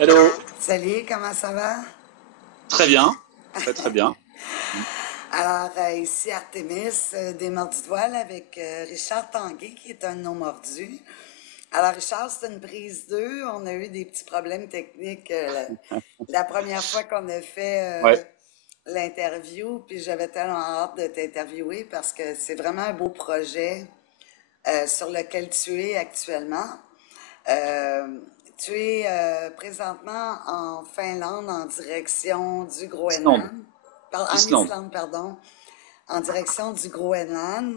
Hello, Salut, comment ça va? très bien, très très bien. Alors, ici Artemis des Mordus de Voile avec Richard Tanguay, qui est un de nos mordus. Alors, Richard, c'est une prise 2. On a eu des petits problèmes techniques la première fois qu'on a fait Ouais, l'interview, puis j'avais tellement hâte de t'interviewer parce que c'est vraiment un beau projet sur lequel tu es actuellement. Euh, Tu es présentement en Finlande en direction du Islande, Groenland. En Islande. Islande, pardon. En direction du Groenland.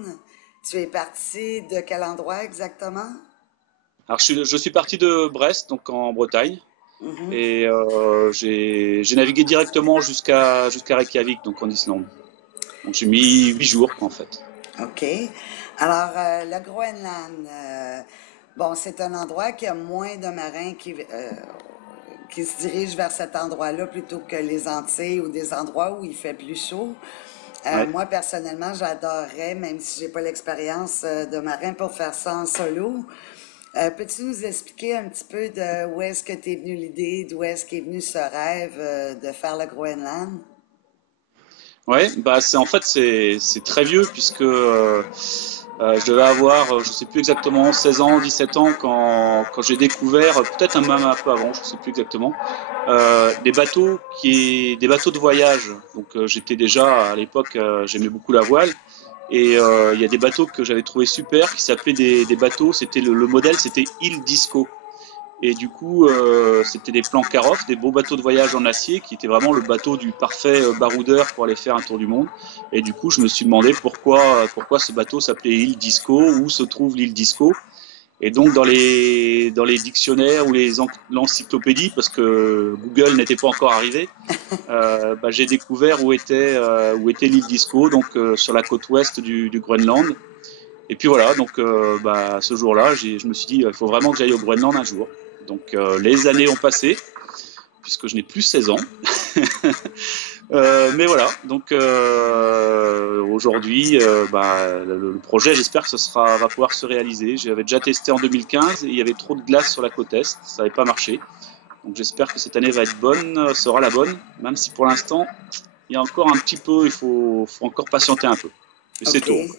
Tu es parti de quel endroit exactement? Alors je suis parti de Brest, donc en Bretagne, Mhm. et j'ai navigué directement jusqu'à Reykjavik, donc en Islande. Donc j'ai mis 8 jours en fait. OK. Alors, le Groenland, bon, c'est un endroit qui a moins de marins qui se dirigent vers cet endroit-là plutôt que les Antilles ou des endroits où il fait plus chaud. Ouais. Moi, personnellement, j'adorerais, même si j'ai pas l'expérience de marin pour faire ça en solo. Peux-tu nous expliquer un petit peu de où est-ce que t'es venu l'idée, d'où est-ce qu'est venu ce rêve de faire le Groenland? Ouais, bah c'est en fait c'est très vieux puisque je devais avoir je sais plus exactement 16 ans, 17 ans quand j'ai découvert peut-être même un peu avant, je sais plus exactement des bateaux de voyage. Donc j'étais déjà à l'époque j'aimais beaucoup la voile et il y a des bateaux que j'avais trouvé super qui s'appelaient des bateaux, c'était le modèle c'était Il Disco. Et du coup, c'était des plans Caroff, des beaux bateaux de voyage en acier, qui étaient vraiment le bateau du parfait baroudeur pour aller faire un tour du monde. Et du coup, je me suis demandé pourquoi ce bateau s'appelait île Disco, où se trouve l'île Disco. Et donc, dans les dictionnaires ou l'encyclopédie, parce que Google n'était pas encore arrivé, bah, j'ai découvert où était l'île Disco, donc sur la côte ouest du Groenland. Et puis voilà, donc bah, ce jour-là, je me suis dit, il faut vraiment que j'aille au Groenland un jour. Donc les années ont passé, puisque je n'ai plus 16 ans. Mais voilà, donc aujourd'hui, bah, le projet, j'espère que va pouvoir se réaliser. J'avais déjà testé en 2015 et il y avait trop de glace sur la côte est, ça n'avait pas marché. Donc j'espère que cette année va être bonne, sera la bonne, même si pour l'instant, il y a encore un petit peu, faut encore patienter un peu. Mais c'est OK. tôt encore.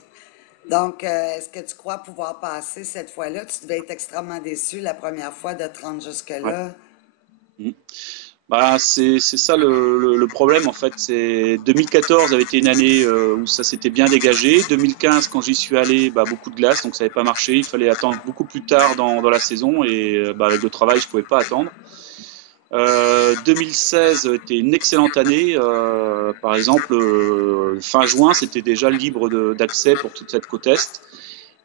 Donc, est-ce que tu crois pouvoir passer cette fois-là? Tu devais être extrêmement déçu la première fois de te rendre Ouais. jusque-là. Mhm. Bah, c'est ça le problème en fait. C'est 2014 avait été une année où ça s'était bien dégagé. 2015 quand j'y suis allé, bah, beaucoup de glace donc ça n'avait pas marché. Il fallait attendre beaucoup plus tard dans la saison et bah, avec le travail je pouvais pas attendre. 2016 était une excellente année. Par exemple, fin juin c'était déjà libre d'accès pour toute cette côte est.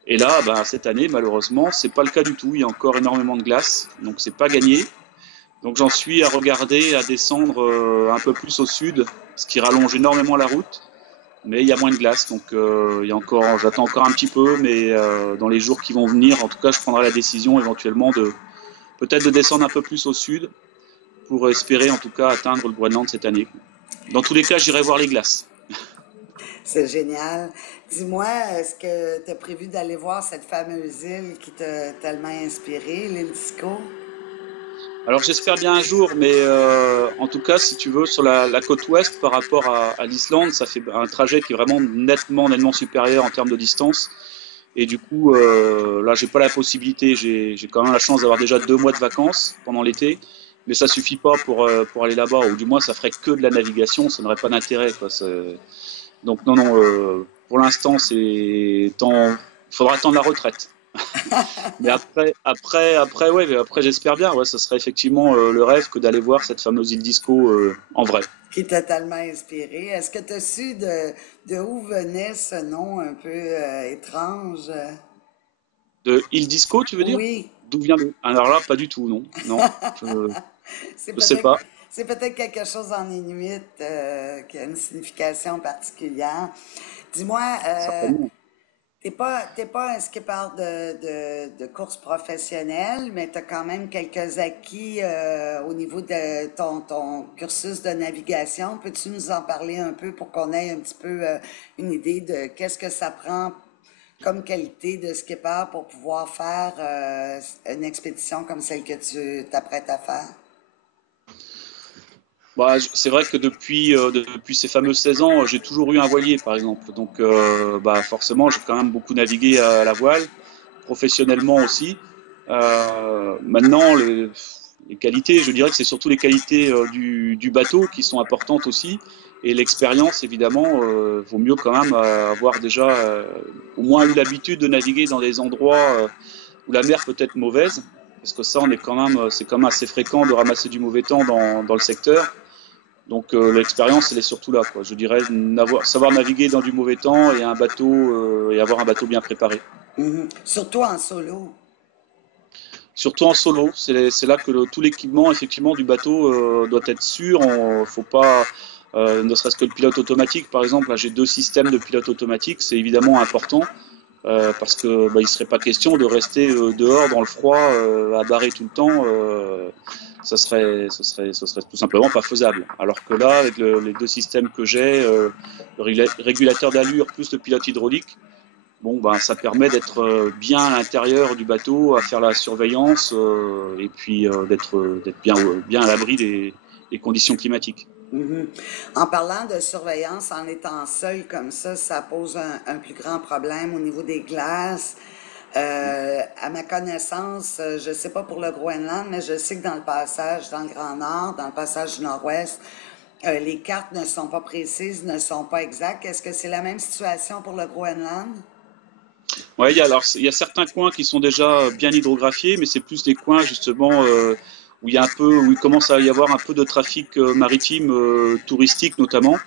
Et là, bah, cette année malheureusement c'est pas le cas du tout. Il y a encore énormément de glace donc c'est pas gagné. Donc j'en suis à regarder, à descendre un peu plus au sud, ce qui rallonge énormément la route, mais il y a moins de glace, donc j'attends encore un petit peu, mais dans les jours qui vont venir, en tout cas, je prendrai la décision éventuellement de peut-être de descendre un peu plus au sud pour espérer en tout cas atteindre le Groenland cette année. Dans tous les cas, j'irai voir les glaces. C'est génial. Dis-moi, est-ce que tu as prévu d'aller voir cette fameuse île qui t'a tellement inspiré, l'île Disco? Alors j'espère bien un jour, mais en tout cas, si tu veux, sur la côte ouest par rapport à l'Islande, ça fait un trajet qui est vraiment nettement supérieur en termes de distance. Et du coup, là, j'ai pas la possibilité. J'ai quand même la chance d'avoir déjà 2 mois de vacances pendant l'été, mais ça suffit pas pour aller là-bas. Ou du moins, ça ferait que de la navigation, ça n'aurait pas d'intérêt, quoi. Donc non, non. Pour l'instant, faudra attendre la retraite. Mais après, ouais, mais après, j'espère bien. Ouais, ça serait effectivement le rêve que d'aller voir cette fameuse île Disco en vrai. Qui t'a tellement inspiré. Est-ce que tu as su de où venait ce nom un peu étrange? De île Disco, tu veux dire? Oui, D'où vient le... Alors là, pas du tout, non, non. Je, c'est je sais peut-être pas. c'est peut-être quelque chose en inuit qui a une signification particulière. Dis-moi, Certainement. t'es pas un skipper de course professionnelle, mais tu as quand même quelques acquis au niveau de ton cursus de navigation. Peux-tu nous en parler un peu pour qu'on ait un petit peu une idée de qu'est-ce que ça prend comme qualité de skipper pour pouvoir faire une expédition comme celle que tu t'apprêtes à faire? Bah, c'est vrai que depuis ces fameux 16 ans, j'ai toujours eu un voilier, par exemple. Donc, bah, forcément, j'ai quand même beaucoup navigué à la voile, professionnellement aussi. Maintenant, les qualités, je dirais que c'est surtout les qualités du bateau qui sont importantes aussi. Et l'expérience, évidemment, vaut mieux quand même avoir déjà au moins eu l'habitude de naviguer dans des endroits où la mer peut être mauvaise. Parce que ça, c'est quand même assez fréquent de ramasser du mauvais temps dans le secteur. Donc l'expérience, elle est surtout là, quoi. Je dirais savoir naviguer dans du mauvais temps et avoir un bateau bien préparé. Surtout en solo. Surtout en solo, c'est là que tout l'équipement effectivement du bateau doit être sûr. Faut pas, ne serait-ce que le pilote automatique, par exemple. Là, j'ai 2 systèmes de pilote automatique, c'est évidemment important. Parce que bah, il serait pas question de rester dehors dans le froid à barrer tout le temps. Ça serait tout simplement pas faisable. Alors que là, avec les 2 systèmes que j'ai, le régulateur d'allure plus le pilote hydraulique, bon, ben, ça permet d'être bien à l'intérieur du bateau, à faire la surveillance et puis d'être bien à l'abri des conditions climatiques. Mhm. En parlant de surveillance, en étant seul comme ça pose un plus grand problème au niveau des glaces. À ma connaissance, je ne sais pas pour le Groenland, mais je sais que dans le passage, dans le Grand Nord, dans le passage du Nord-Ouest, les cartes ne sont pas précises, ne sont pas exactes. Est-ce que c'est la même situation pour le Groenland? Ouais, il y a certains coins qui sont déjà bien hydrographiés, mais c'est plus des coins justement où il commence à y avoir un peu de trafic maritime, touristique notamment,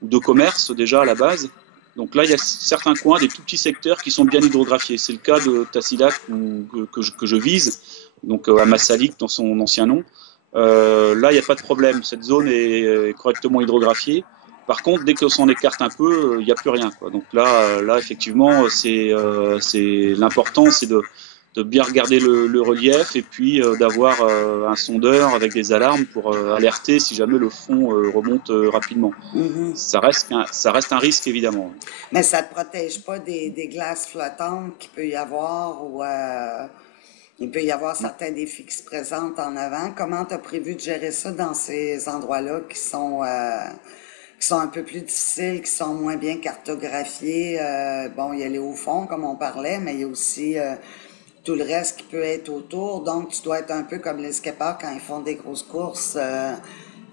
ou de commerce déjà à la base. Donc là, il y a certains coins, des tout petits secteurs qui sont bien hydrographiés. C'est le cas de Tassilac que je vise, donc à Massalik dans son ancien nom. Là, il n'y a pas de problème. Cette zone est correctement hydrographiée. Par contre, dès que s'en écarte un peu, il n'y a plus rien, quoi. Donc là, effectivement, c'est l'important, c'est de bien regarder le relief et puis d'avoir un sondeur avec des alarmes pour alerter si jamais le fond remonte rapidement. Mhm. Ça reste un risque, évidemment. Mais ça ne te protège pas des glaces flottantes qu'il peut y avoir ou il peut y avoir certains défis qui se présentent en avant. Comment tu as prévu de gérer ça dans ces endroits-là qui sont un peu plus difficiles, qui sont moins bien cartographiés? Bon, il y a les hauts fonds, comme on parlait, mais il y a aussi tout le reste qui peut être autour. Donc, tu dois être un peu comme les skippers quand ils font des grosses courses.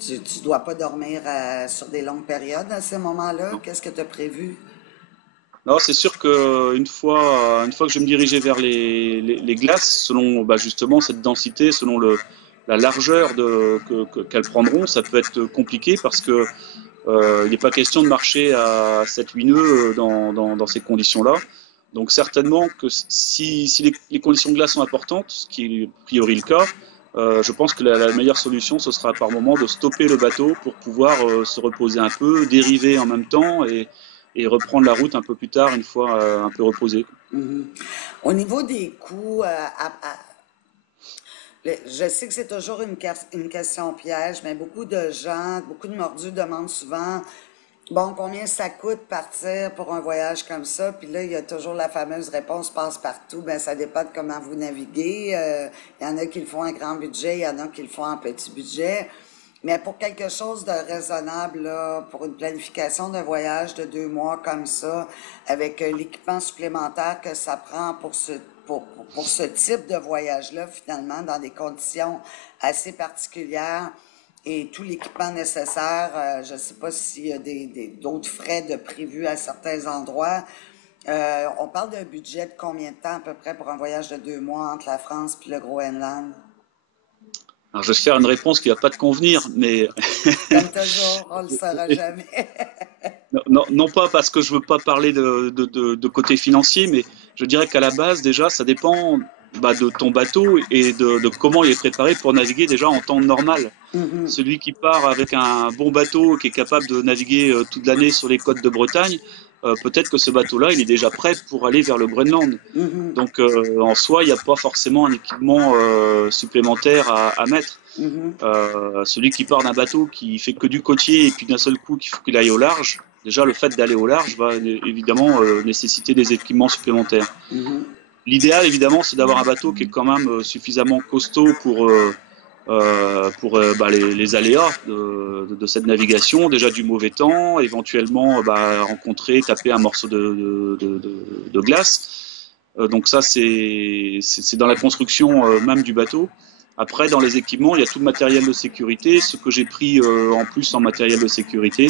Tu ne dois pas dormir sur des longues périodes à ces moments-là. Qu'est-ce que tu as prévu? Non, c'est sûr que une fois que je vais me diriger vers les glaces, selon bah, justement cette densité, selon la largeur qu'elles prendront, ça peut être compliqué parce que il n'est pas question de marcher à 7-8 nœuds dans ces conditions-là. Donc certainement que si les conditions de glace sont importantes, ce qui est a priori le cas, je pense que la meilleure solution, ce sera par moment de stopper le bateau pour pouvoir se reposer un peu, dériver en même temps et reprendre la route un peu plus tard, une fois un peu reposé. Mhm. Au niveau des coûts, je sais que c'est toujours une question piège, mais beaucoup de gens, beaucoup de mordus demandent souvent, bon, combien ça coûte partir pour un voyage comme ça? Puis là, il y a toujours la fameuse réponse passe-partout. Ben, ça dépend de comment vous naviguez. Il y en a qui le font à grand budget, il y en a qui le font en petit budget. Mais pour quelque chose de raisonnable, là, pour une planification de voyage de 2 mois comme ça, avec l'équipement supplémentaire que ça prend pour ce type de voyage-là, finalement, dans des conditions assez particulières et tout l'équipement nécessaire, je ne sais pas s'il y a d'autres frais de prévus à certains endroits. On parle d'un budget de combien de temps à peu près pour un voyage de 2 mois entre la France et le Groenland? Alors je vais faire une réponse qui va pas te convenir, mais Comme toujours, on ne le saura jamais. non pas parce que je veux pas parler de côté financier, mais je dirais qu'à la base déjà, ça dépend bah, de ton bateau et de comment il est préparé pour naviguer déjà en temps normal. Mhm, Celui qui part avec un bon bateau qui est capable de naviguer toute l'année sur les côtes de Bretagne, peut-être que ce bateau-là, il est déjà prêt pour aller vers le Groenland. mhm, Donc en soi, il n'y a pas forcément un équipement supplémentaire à mettre. mhm, Celui qui part d'un bateau qui fait que du côtier et puis d'un seul coup qu'il faut qu'il aille au large, déjà le fait d'aller au large va évidemment nécessiter des équipements supplémentaires. mhm, L'idéal évidemment c'est d'avoir un bateau qui est quand même suffisamment costaud pour les aléas de cette navigation, déjà du mauvais temps, éventuellement rencontrer, taper un morceau de glace. Donc ça, c'est dans la construction même du bateau. Après, dans les équipements, il y a tout le matériel de sécurité. Ce que j'ai pris en plus en matériel de sécurité,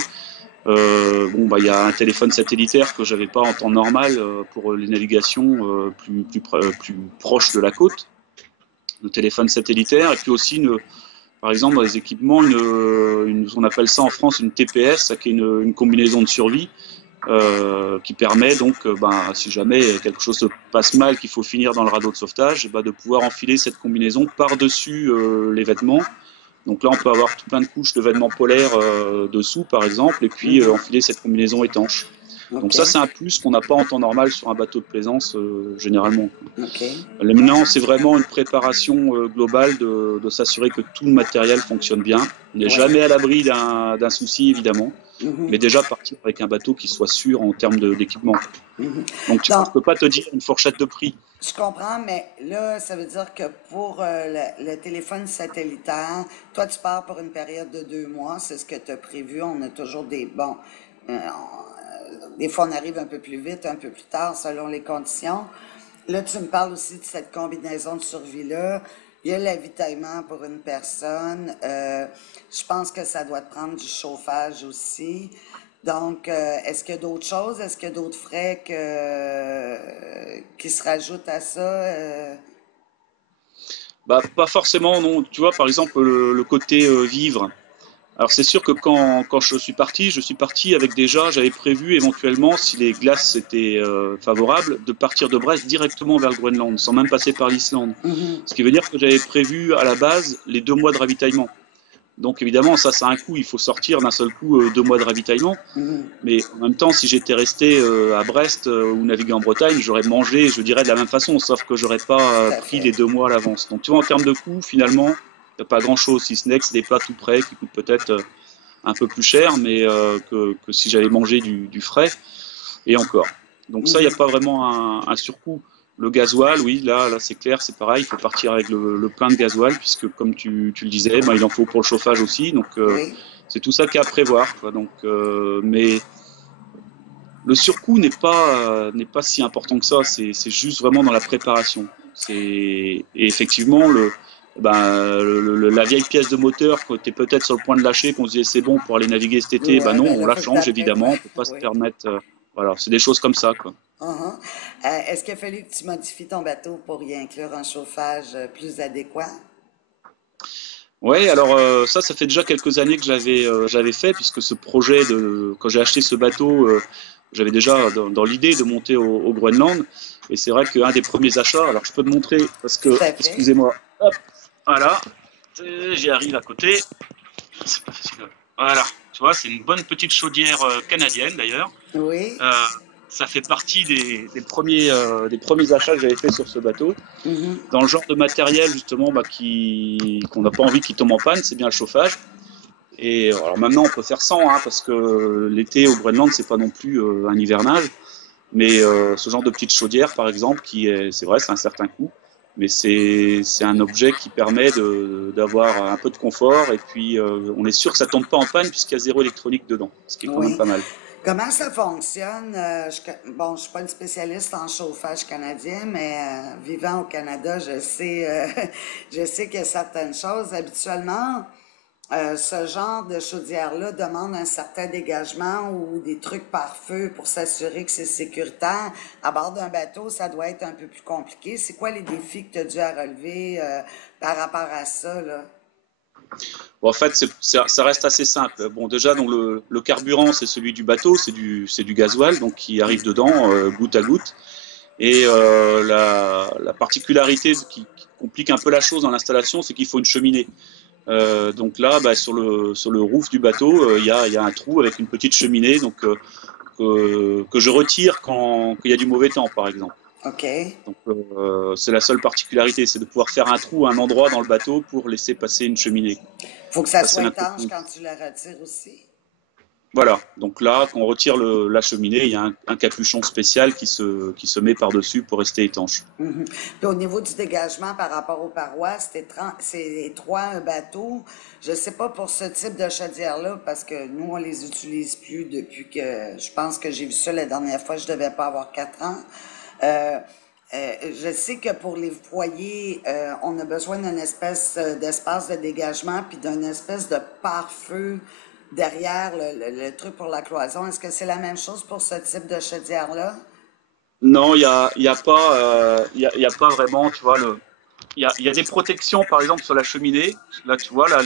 il y a un téléphone satellitaire que j'avais pas en temps normal pour les navigations plus proches de la côte. Le téléphone satellitaire, et puis aussi par exemple dans les équipements, on appelle ça en France une TPS, qui est une combinaison de survie qui permet donc, si jamais quelque chose se passe mal, qu'il faut finir dans le radeau de sauvetage, de pouvoir enfiler cette combinaison par-dessus les vêtements. Donc là, on peut avoir tout plein de couches de vêtements polaires dessous, par exemple, et puis enfiler cette combinaison étanche. Okay. Donc ça, c'est un plus qu'on n'a pas en temps normal sur un bateau de plaisance, généralement. Okay. Maintenant, c'est vraiment une préparation globale de s'assurer que tout le matériel fonctionne bien. On n'est jamais à l'abri d'un souci, évidemment, mais déjà partir avec un bateau qui soit sûr en termes d'équipement. Donc, je ne peux pas te dire une fourchette de prix. Je comprends, mais là, ça veut dire que pour le téléphone satellitaire, toi, tu pars pour une période de 2 mois, c'est ce que tu as prévu. On a toujours des des fois, on arrive un peu plus vite, un peu plus tard, selon les conditions. Là, tu me parles aussi de cette combinaison de survie-là. Il y a l'avitaillement pour une personne. Je pense que ça doit te prendre du chauffage aussi. Donc, est-ce qu'il y a d'autres choses? Est-ce qu'il y a d'autres frais qui se rajoutent à ça? Pas forcément, non. Tu vois, par exemple, le côté vivre. Alors c'est sûr que quand je suis parti avec j'avais prévu éventuellement, si les glaces étaient favorables, de partir de Brest directement vers le Groenland, sans même passer par l'Islande. Ce qui veut dire que j'avais prévu à la base les 2 mois de ravitaillement. Donc évidemment, ça a un coût, il faut sortir d'un seul coup 2 mois de ravitaillement. Mais en même temps, si j'étais resté à Brest ou navigué en Bretagne, j'aurais mangé, je dirais, de la même façon, sauf que j'aurais pas pris les 2 mois à l'avance. Donc tu vois, en termes de coût, finalement, il n'y a pas grand-chose, si ce n'est que c'est des plats tout prêts qui coûtent peut-être un peu plus cher, mais que si j'avais mangé du frais, et encore. Donc ça, il n'y a pas vraiment un surcoût. Le gasoil, oui, là c'est clair, c'est pareil, il faut partir avec le plein de gasoil, puisque comme tu le disais, il en faut pour le chauffage aussi, donc c'est tout ça qu'il y a à prévoir, quoi. Donc, mais le surcoût n'est pas si important que ça, c'est juste vraiment dans la préparation. Et effectivement, la vieille pièce de moteur que tu es peut-être sur le point de lâcher, qu'on se disait c'est bon pour aller naviguer cet été, non, on la change évidemment, on ne peut pas se permettre. Voilà, c'est des choses comme ça, quoi. Est-ce qu'il a fallu que tu modifies ton bateau pour y inclure un chauffage plus adéquat? Oui, alors ça fait déjà quelques années que j'avais fait, puisque ce projet quand j'ai acheté ce bateau, j'avais déjà dans l'idée de monter au Groenland, et c'est vrai qu'un des premiers achats, alors je peux te montrer, parce que, excusez-moi, hop, voilà, j'y arrive à côté, voilà, tu vois, c'est une bonne petite chaudière canadienne d'ailleurs. Oui. Ça fait partie des premiers achats que j'avais fait sur ce bateau. Dans le genre de matériel justement qu'on n'a pas envie qu'il tombe en panne, c'est bien le chauffage. Et alors maintenant on peut faire sans, parce que l'été au Groenland c'est pas non plus un hivernage. Mais ce genre de petite chaudière par exemple, c'est vrai, c'est un certain coût, mais c'est un objet qui permet d'avoir un peu de confort, et puis on est sûr que ça tombe pas en panne puisqu'il y a zéro électronique dedans, ce qui est quand même pas mal. Comment ça fonctionne? Je suis pas une spécialiste en chauffage canadien, mais vivant au Canada, je sais qu'il y a certaines choses. Habituellement, ce genre de chaudière-là demande un certain dégagement ou des trucs par feu pour s'assurer que c'est sécuritaire. À bord d'un bateau, ça doit être un peu plus compliqué. C'est quoi les défis que tu as dû à relever par rapport à ça, là? Bon, en fait, ça reste assez simple. Bon, déjà, donc le carburant, c'est celui du bateau, c'est du gasoil, donc qui arrive dedans goutte à goutte. Et la particularité qui complique un peu la chose dans l'installation, c'est qu'il faut une cheminée. Donc là, sur le roof du bateau, il y a un trou avec une petite cheminée, donc que je retire quand il y a du mauvais temps, par exemple. OK. Donc c'est la seule particularité, c'est de pouvoir faire un trou à un endroit dans le bateau pour laisser passer une cheminée. Faut que ça soit étanche quand tu la retires aussi. Voilà, donc là, quand on retire la cheminée, il y a un capuchon spécial qui se met par-dessus pour rester étanche. Mhm. Puis au niveau du dégagement par rapport aux parois, c'est étroit un bateau. Je sais pas pour ce type de chaudière-là, parce que nous, on les utilise plus depuis que, je pense que j'ai vu ça la dernière fois, je devais pas avoir 4 ans. Euh, je sais que pour les foyers, on a besoin d'une espèce d'espace de dégagement, puis d'une espèce de pare-feu derrière le truc pour la cloison. Est-ce que c'est la même chose pour ce type de chaudière-là? Non, il y a pas vraiment, tu vois, il y a des protections, par exemple, sur la cheminée. Là, tu vois, là,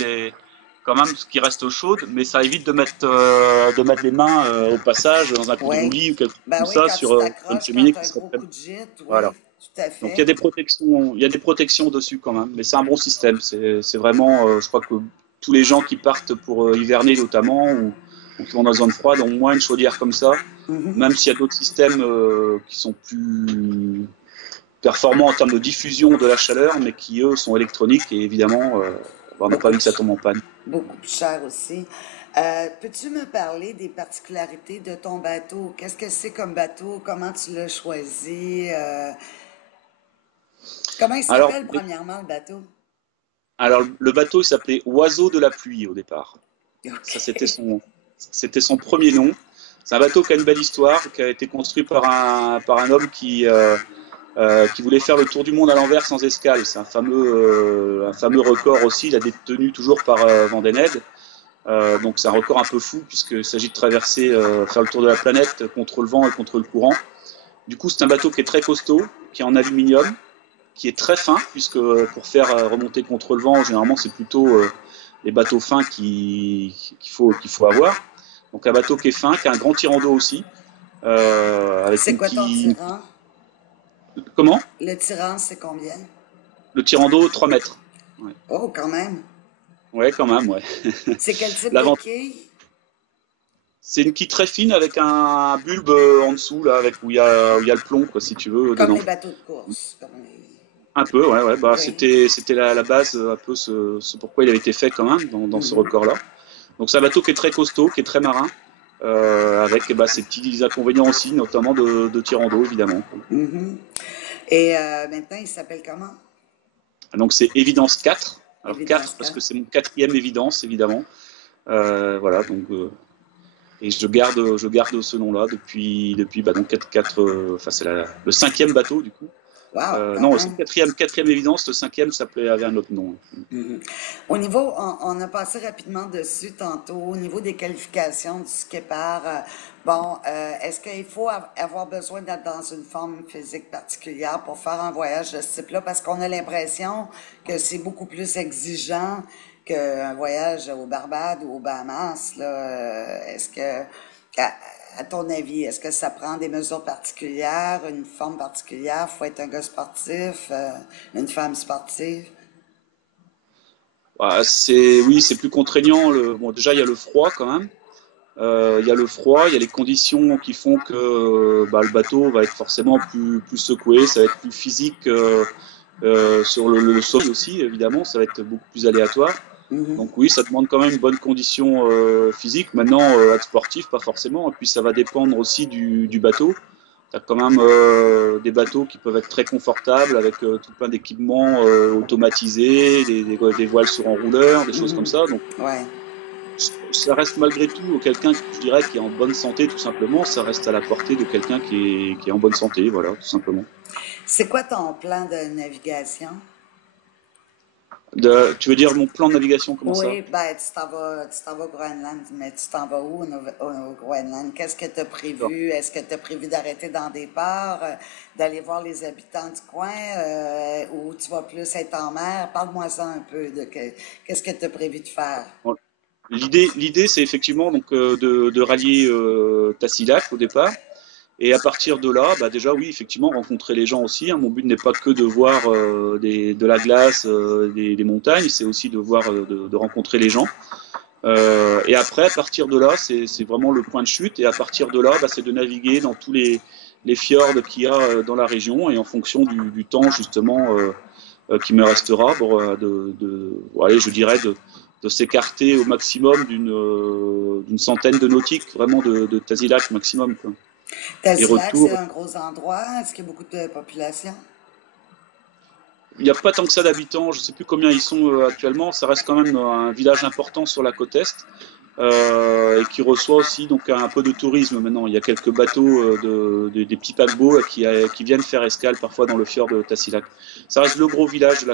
quand même, ce qui reste chaude, mais ça évite de mettre les mains au passage dans un coup de Oui. roulis ou quelque chose Ben comme oui, ça quand tu sur une t'accroches, quand cheminée tu as qui un serait gros très. coup de gîte, Voilà. oui, tout à Donc il y a fait. des protections, il y a des protections dessus quand même, mais c'est un bon système. C'est vraiment, je crois que tous les gens qui partent pour hiverner notamment ou qui vont dans une zone froide ont moins une chaudière comme ça, Mhm. même s'il y a d'autres systèmes qui sont plus performants en termes de diffusion de la chaleur, mais qui eux sont électroniques et évidemment, on n'a pas Beaucoup envie que ça plus, tombe en panne. beaucoup plus cher aussi. Peux-tu me parler des particularités de ton bateau? Qu'est-ce que c'est comme bateau? Comment tu l'as choisi? Comment il Alors, s'appelle premièrement le bateau? alors le bateau il s'appelait Oiseau de la pluie au départ. Ça OK. c'était son premier nom. C'est un bateau qui a une belle histoire, qui a été construit par un homme qui voulait faire le tour du monde à l'envers sans escale. C'est un fameux record aussi. Il a détenu toujours par Van den Hede. Donc c'est un record un peu fou puisqu'il s'agit de traverser, faire le tour de la planète contre le vent et contre le courant. Du coup, c'est un bateau qui est très costaud, qui est en aluminium, qui est très fin puisque pour faire remonter contre le vent, généralement c'est plutôt les bateaux fins qu'il faut avoir. Donc un bateau qui est fin, qui a un grand tirant d'eau aussi, avec C'est une quoi ton petite. tirant? Comment? Le tirant, c'est combien? Le tirant d'eau, 3 mètres. Ouais. Oh, quand même. Ouais, quand même, ouais. C'est quel type de L'avantage, quille? c'est une quille très fine avec un bulbe en dessous, là, avec où il y a le plomb, quoi, si tu veux, Comme dedans. les bateaux de course. Un peu, ouais, ouais. Bah, Oui. c'était la base, un peu ce pourquoi il avait été fait quand même dans ce Mhm. record-là. Donc c'est un bateau qui est très costaud, qui est très marin, avec bah, ses petits inconvénients aussi, notamment de tirant d'eau, évidemment. Mhm. Et maintenant, il s'appelle comment? Donc c'est Évidence 4. Alors 4 Évidence parce 4. que c'est mon quatrième évidence, évidemment. Voilà, donc et je garde ce nom-là depuis bah, donc 4, enfin c'est le cinquième bateau du coup. Wow, quand Non, c'est le même. quatrième évidence, le cinquième avait un autre nom. Mhm. Au niveau, on a passé rapidement dessus tantôt, au niveau des qualifications du skipper, bon, est-ce qu'il faut avoir besoin d'être dans une forme physique particulière pour faire un voyage de ce type-là? Parce qu'on a l'impression que c'est beaucoup plus exigeant qu'un voyage aux Barbades ou aux Bahamas, là. Est-ce que, à, à ton avis, est-ce que ça prend des mesures particulières, une forme particulière? Faut être un gars sportif, une femme sportive? Bah, oui, c'est plus contraignant. Bon, déjà il y a le froid quand même. Il y a le froid, il y a les conditions qui font que bah, le bateau va être forcément plus secoué, ça va être plus physique sur le sol aussi, évidemment, ça va être beaucoup plus aléatoire. Mhm. Donc oui, ça demande quand même une bonne condition physique. Maintenant, être sportif, pas forcément. Et puis ça va dépendre aussi du bateau. Tu as quand même des bateaux qui peuvent être très confortables avec tout plein d'équipements automatisés, des voiles sur enrouleur, des choses comme Mhm. ça. Donc Ouais. ça reste malgré tout quelqu'un, je dirais, qui est en bonne santé, tout simplement. Ça reste à la portée de quelqu'un qui est en bonne santé, voilà, tout simplement. C'est quoi ton plan de navigation? Tu veux dire mon plan de navigation, comment ça? Oui, ben, tu t'en vas au Groenland, mais tu t'en vas où au Groenland? Qu'est-ce que tu as D'accord. prévu? Est-ce que tu as prévu d'arrêter dans des ports, d'aller voir les habitants du coin, ou tu vas plus être en mer? Parle-moi ça un peu qu'est-ce que tu as prévu de faire? Bon, l'idée, c'est effectivement donc de rallier Tassilac au départ. Et à partir de là, bah déjà oui, effectivement, rencontrer les gens aussi, hein. Mon but n'est pas que de voir de la glace, des montagnes, c'est aussi de voir, de rencontrer les gens. Et après, à partir de là, c'est vraiment le point de chute. Et à partir de là, bah, c'est de naviguer dans tous les fjords qu'il y a dans la région. Et en fonction du temps, justement, qui me restera, bon, allez, je dirais de s'écarter au maximum d'une centaine de nautiques, vraiment de Tasilac maximum, quoi. Et Tasilac, c'est retour, un gros endroit. Est-ce qu'il y a beaucoup de population? il n'y a pas tant que ça d'habitants, je ne sais plus combien ils sont actuellement, ça reste quand même un village important sur la côte est. Et qui reçoit aussi donc un peu de tourisme maintenant. Il y a quelques bateaux, des petits paquebots qui viennent faire escale parfois dans le fjord de Tasilac. Ça reste le gros village de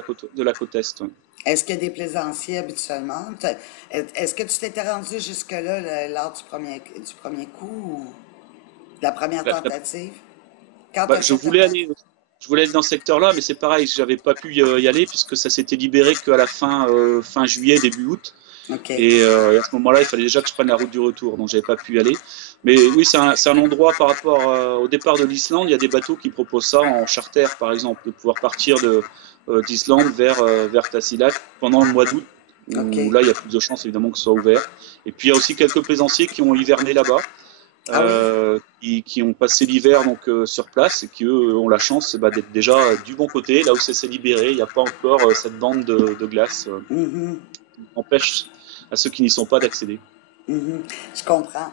la côte est. Ouais. Est-ce qu'il y a des plaisanciers habituellement? Est-ce que tu t'étais rendu jusque-là lors du premier coup ou de la première La- la- tentative? Quand tu Bah, as fait ta première... je voulais aller dans ce secteur-là, mais c'est pareil, j'avais pas pu y aller puisque ça s'était libéré qu'à la fin juillet, début août. OK. Et à ce moment-là, il fallait déjà que je prenne la route du retour, donc j'avais pas pu y aller. Mais oui, c'est un endroit par rapport au départ de l'Islande. Il y a des bateaux qui proposent ça en charter, par exemple, de pouvoir partir d'Islande vers Tasiilaq pendant le mois d'août, OK. où là, il y a plus de chances évidemment que ce soit ouvert. Et puis il y a aussi quelques plaisanciers qui ont hiverné là-bas, Ah oui? qui ont passé l'hiver donc sur place et qui eux ont la chance bah, d'être déjà du bon côté, là où ça s'est libéré. Il n'y a pas encore cette bande de glace Mhm, qui empêche à ceux qui n'y sont pas d'accéder. mhm. Je comprends.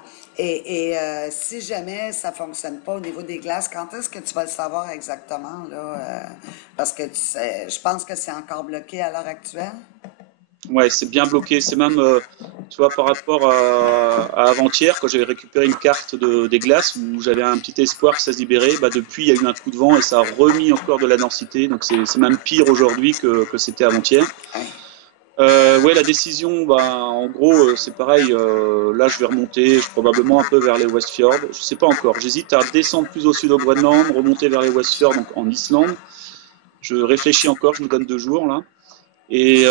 Si jamais ça fonctionne pas au niveau des glaces, quand est-ce que tu vas le savoir exactement, là? Parce que je pense que c'est encore bloqué à l'heure actuelle. Ouais, c'est bien bloqué. C'est même, tu vois, par rapport à avant-hier, quand j'avais récupéré une carte des glaces où j'avais un petit espoir que ça se libérait, bah depuis, il y a eu un coup de vent et ça a remis encore de la densité. Donc, c'est même pire aujourd'hui que c'était avant-hier. Hein? Ouais, la décision, bah, en gros, c'est pareil. Là, je vais remonter probablement un peu vers les Westfjords. Je sais pas encore. J'hésite à descendre plus au sud au Groenland, remonter vers les Westfjords, donc en Islande. Je réfléchis encore. Je me donne 2 jours là. Et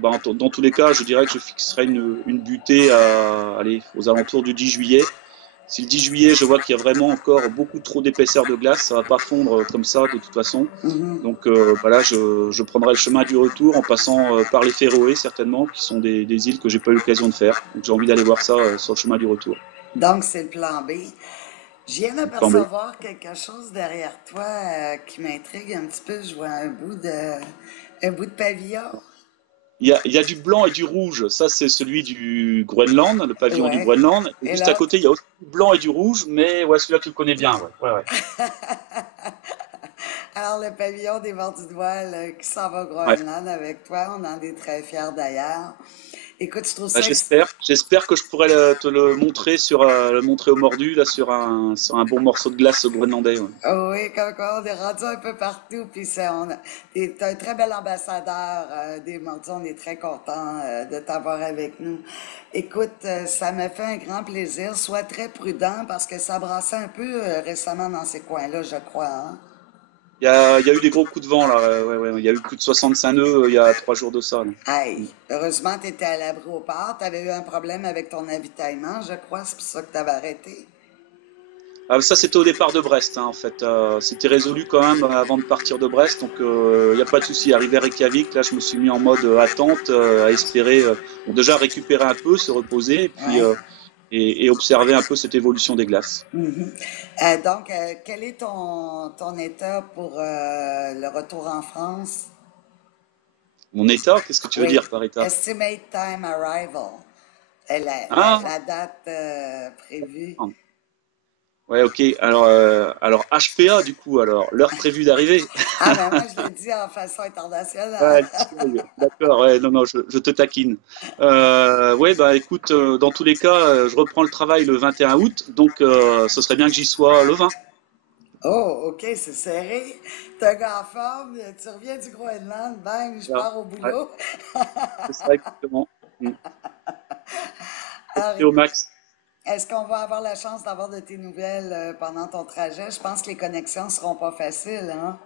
bah, dans tous les cas, je dirais que je fixerai une butée allez, aux alentours du 10 juillet. Si le 10 juillet, je vois qu'il y a vraiment encore beaucoup trop d'épaisseur de glace, ça va pas fondre comme ça de toute façon. Mhm. Donc bah là, je prendrai le chemin du retour en passant par les Féroé certainement, qui sont des îles que j'ai pas eu l'occasion de faire. Donc j'ai envie d'aller voir ça sur le chemin du retour. Donc, c'est le plan B. Je viens Le plan B. d'apercevoir quelque chose derrière toi qui m'intrigue un petit peu. Je vois un bout de pavillon. Il y a du blanc et du rouge. Ça, c'est celui du Groenland, le pavillon du Ouais. Groenland. Et Et juste à l'autre? côté, il y a aussi du blanc et du rouge, mais ouais, celui-là, tu le connais bien. Ouais, ouais, ouais. Alors, le pavillon des Mordus de Voile qui s'en va au Ouais. Groenland avec toi, on en est très fiers d'ailleurs. Écoute, je trouve Bah, ça... j'espère que je pourrai te le montrer le montrer au mordu là sur un bon morceau de glace groenlandais. Ouais. Oh oui, comme quoi, on est rendu un peu partout, puis t'es un très bel ambassadeur des Mordus, on est très content de t'avoir avec nous. Écoute, ça me fait un grand plaisir, sois très prudent parce que ça brassait un peu récemment dans ces coins-là, je crois, hein? Il y a eu des gros coups de vent là. Ouais, ouais, ouais. Il y a eu plus de 65 nœuds il y a 3 jours de ça. Là. Aïe, heureusement tu étais à l'abri au port, t'avais eu un problème avec ton avitaillement, je crois, c'est pour ça que t'avais arrêté. Ah, ça c'était au départ de Brest hein, en fait. C'était résolu quand même avant de partir de Brest, donc il n'y a pas de souci. Arrivé à Reykjavik, là je me suis mis en mode attente, à espérer bon, déjà récupérer un peu, se reposer, et puis Ouais. et observer un peu cette évolution des glaces. Mhm. Donc, quel est ton état pour le retour en France? Mon état, qu'est-ce que tu veux Oui, dire par état? estimate time arrival. Ah, La date prévue. ouais, ok. Alors HPA du coup, alors l'heure prévue d'arrivée. Ah, ben moi, je le dis en façon internationale. Ouais, d'accord. Ouais, non, non, je te taquine. Ouais, bah écoute, dans tous les cas, je reprends le travail le 21 août, donc ce serait bien que j'y sois le 20. Oh, OK, c'est serré. T'es un gars en forme, tu reviens du Groenland, bang, je Voilà. pars au Ouais, boulot. c'est ça exactement. Mm. Alors, Et au écoute, max. est-ce qu'on va avoir la chance d'avoir de tes nouvelles pendant ton trajet? Je pense que les connexions seront pas faciles, hein?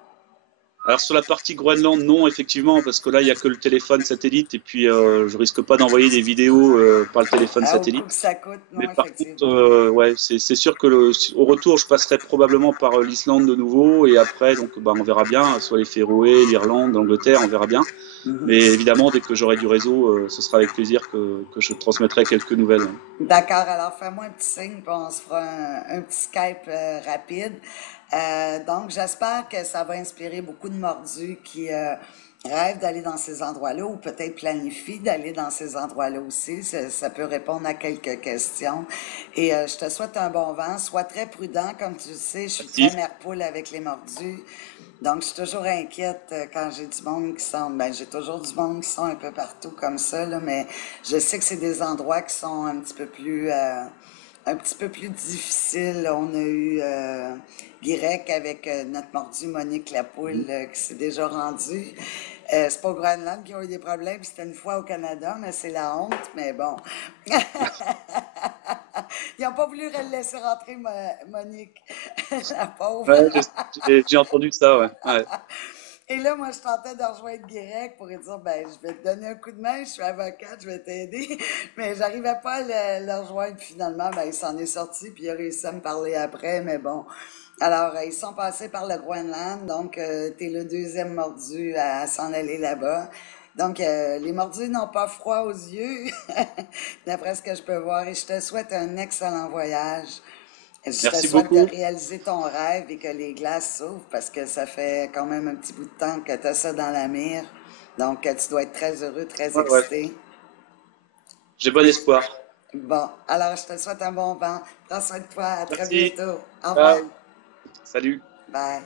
Alors sur la partie Groenland, non, effectivement, parce que là, il n'y a que le téléphone satellite, et puis je risque pas d'envoyer des vidéos par le téléphone Ah, au coût que satellite. ça coûte, Mais non, par contre, effectivement. ouais, c'est sûr que au retour, je passerai probablement par l'Islande de nouveau, et après, donc, bah, on verra bien, soit les Féroé, l'Irlande, l'Angleterre, on verra bien. Mhm. Mais évidemment, dès que j'aurai du réseau, ce sera avec plaisir que je transmettrai quelques nouvelles. D'accord, alors fais-moi un petit signe, puis on se fera un petit Skype rapide. Donc, j'espère que ça va inspirer beaucoup de mordus qui rêve d'aller dans ces endroits-là ou peut-être planifie d'aller dans ces endroits-là aussi. Ça peut répondre à quelques questions. Et je te souhaite un bon vent. Sois très prudent. Comme tu le sais, je suis très Merci. mère poule avec les mordus. Donc, je suis toujours inquiète quand j'ai du monde qui sont... Ben, j'ai toujours du monde qui sont un peu partout comme ça, là, mais je sais que c'est des endroits qui sont un petit peu plus difficiles. On a eu Guirec avec notre mordu Monique Lapoule qui s'est déjà rendue. C'est pas au Groenland qui ont eu des problèmes, c'était une fois au Canada, mais c'est la honte, mais bon. Ils n'ont pas voulu le laisser rentrer, Monique, la pauvre. Ouais, j'ai entendu ça, ouais. Ouais. Et là, moi, je tentais de rejoindre Guérec pour lui dire, ben, je vais te donner un coup de main, je suis avocate, je vais t'aider. Mais j'arrivais pas à le rejoindre. Finalement, ben, il s'en est sorti, puis il a réussi à me parler après, mais bon. Alors, ils sont passés par le Groenland, donc t'es le deuxième mordu à s'en aller là-bas. Donc, les mordus n'ont pas froid aux yeux, d'après ce que je peux voir, et je te souhaite un excellent voyage. Je te Merci souhaite de beaucoup. réaliser ton rêve et que les glaces s'ouvrent parce que ça fait quand même un petit bout de temps que tu as ça dans la mire. Donc, tu dois être très heureux, très Ouais, ouais. excité. J'ai bon espoir. Bon, alors je te souhaite un bon vent. Prends soin de toi. À très Merci. bientôt. Au revoir. Bye. Salut. Bye.